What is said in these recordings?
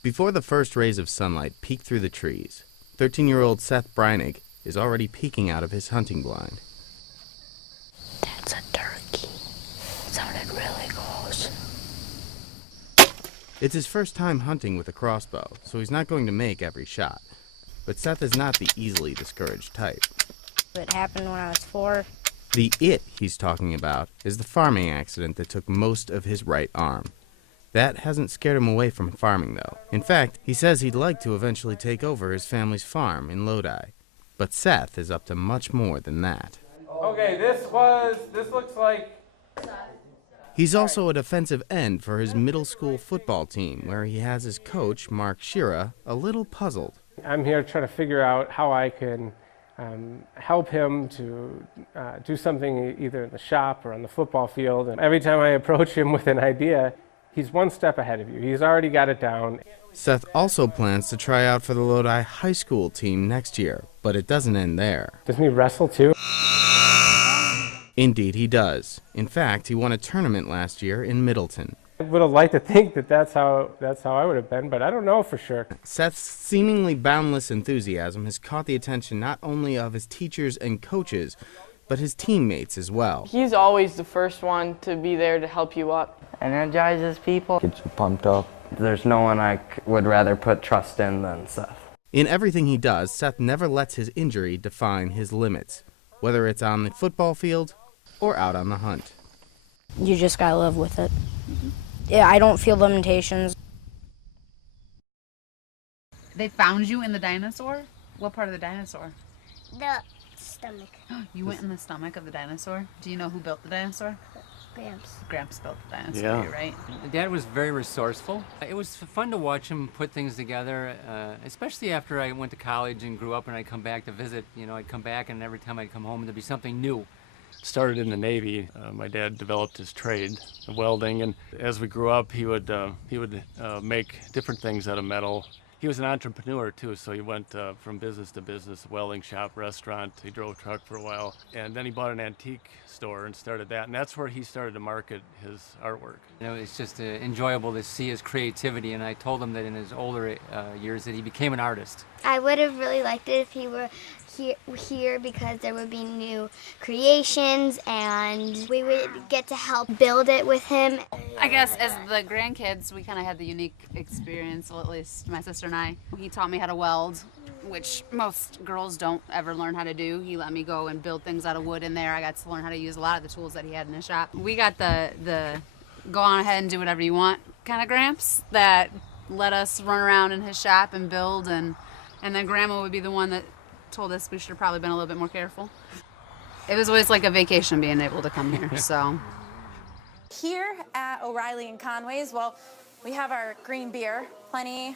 Before the first rays of sunlight peek through the trees, 13-year-old Seth Breinig is already peeking out of his hunting blind. That's a turkey. Sounded really close. It's his first time hunting with a crossbow, so he's not going to make every shot. But Seth is not the easily discouraged type. It happened when I was 4. The "it" he's talking about is the farming accident that took most of his right arm. That hasn't scared him away from farming, though. In fact, he says he'd like to eventually take over his family's farm in Lodi. But Seth is up to much more than that. Okay, this looks like... He's also a defensive end for his middle school football team, where he has his coach, Mark Shira, a little puzzled. I'm here trying to figure out how I can help him to do something either in the shop or on the football field. And every time I approach him with an idea, he's one step ahead of you. He's already got it down. Seth also plans to try out for the Lodi High School team next year, but it doesn't end there. Doesn't he wrestle too? Indeed, he does. In fact, he won a tournament last year in Middleton. I would have liked to think that that's how I would have been, but I don't know for sure. Seth's seemingly boundless enthusiasm has caught the attention not only of his teachers and coaches, but his teammates as well. He's always the first one to be there to help you up. Energizes people. Gets you pumped up. There's no one I would rather put trust in than Seth. In everything he does, Seth never lets his injury define his limits, whether it's on the football field or out on the hunt. You just gotta live with it. Yeah, I don't feel limitations. They found you in the dinosaur? What part of the dinosaur? The stomach. You went in the stomach of the dinosaur? Do you know who built the dinosaur? Gramps. Gramps built the dinosaur, right? Dad was very resourceful. It was fun to watch him put things together, especially after I went to college and grew up and I'd come back to visit. You know, I'd come back and every time I'd come home there'd be something new. Started in the Navy. My dad developed his trade, welding, and as we grew up, he would make different things out of metal. He was an entrepreneur too, so he went from business to business, welding shop, restaurant. He drove a truck for a while, and then he bought an antique store and started that, and that's where he started to market his artwork. You know, it's just enjoyable to see his creativity, and I told him that in his older years that he became an artist. I would have really liked it if he were here because there would be new creations and we would get to help build it with him. I guess as the grandkids, we kind of had the unique experience, well, at least my sister and I. He taught me how to weld, which most girls don't ever learn how to do. He let me go and build things out of wood in there. I got to learn how to use a lot of the tools that he had in his shop. We got the go on ahead and do whatever you want kind of Gramps that let us run around in his shop and build, and then Grandma would be the one that told us we should have probably been a little bit more careful. It was always like a vacation being able to come here, so. Here at O'Reilly and Conway's, well, we have our green beer, plenty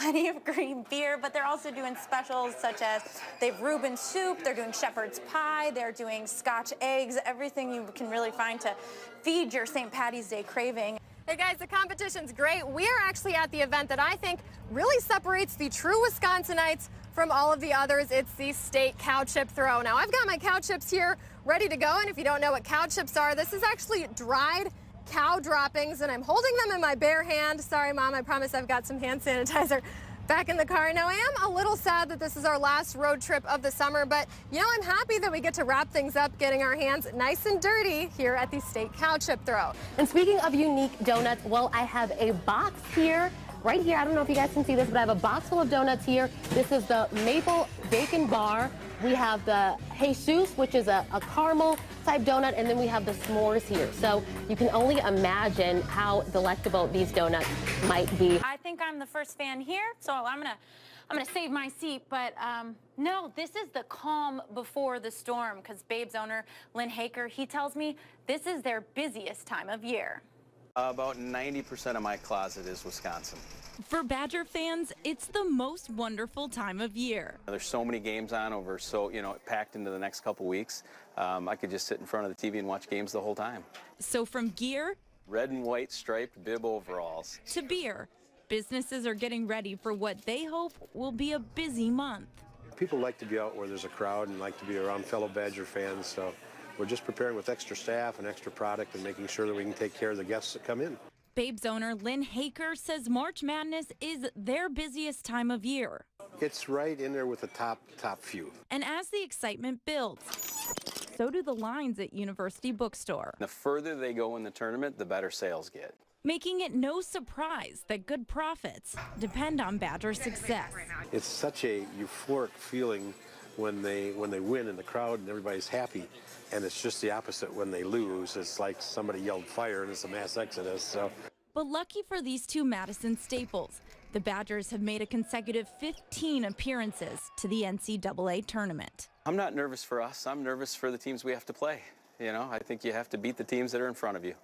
of green beer, but they're also doing specials such as they have Reuben soup, they're doing shepherd's pie, they're doing Scotch eggs, everything you can really find to feed your St. Patty's Day craving. Hey guys, the competition's great. We are actually at the event that I think really separates the true Wisconsinites from all of the others. It's the state cow chip throw. Now I've got my cow chips here ready to go, and if you don't know what cow chips are, this is actually dried cow droppings, and I'm holding them in my bare hand. Sorry, Mom, I promise I've got some hand sanitizer back in the car. Now, I am a little sad that this is our last road trip of the summer, but, you know, I'm happy that we get to wrap things up, getting our hands nice and dirty here at the state cow chip throw. And speaking of unique donuts, well, I have a box here, right here. I don't know if you guys can see this, but I have a box full of donuts here. This is the maple bacon bar. We have the Jesus, which is a caramel type donut, and then we have the s'mores here. So you can only imagine how delectable these donuts might be. I think I'm the first fan here, so I'm gonna save my seat, but no, this is the calm before the storm, because Babe's owner, Lynn Haker, he tells me this is their busiest time of year. About 90% of my closet is Wisconsin. For Badger fans, it's the most wonderful time of year. There's so many games on over, so, packed into the next couple weeks. I could just sit in front of the TV and watch games the whole time. So from gear, red and white striped bib overalls, to beer, businesses are getting ready for what they hope will be a busy month. People like to be out where there's a crowd and like to be around fellow Badger fans, so we're just preparing with extra staff and extra product and making sure that we can take care of the guests that come in. Babes owner Lynn Haker says March Madness is their busiest time of year. It's right in there with the top few. And as the excitement builds, so do the lines at University Bookstore. The further they go in the tournament, the better sales get. Making it no surprise that good profits depend on Badger success. It's such a euphoric feeling when they win in the crowd and everybody's happy, and it's just the opposite when they lose. It's like somebody yelled fire and it's a mass exodus. So. But lucky for these two Madison staples, the Badgers have made a consecutive 15 appearances to the NCAA tournament. I'm not nervous for us. I'm nervous for the teams we have to play. You know, I think you have to beat the teams that are in front of you.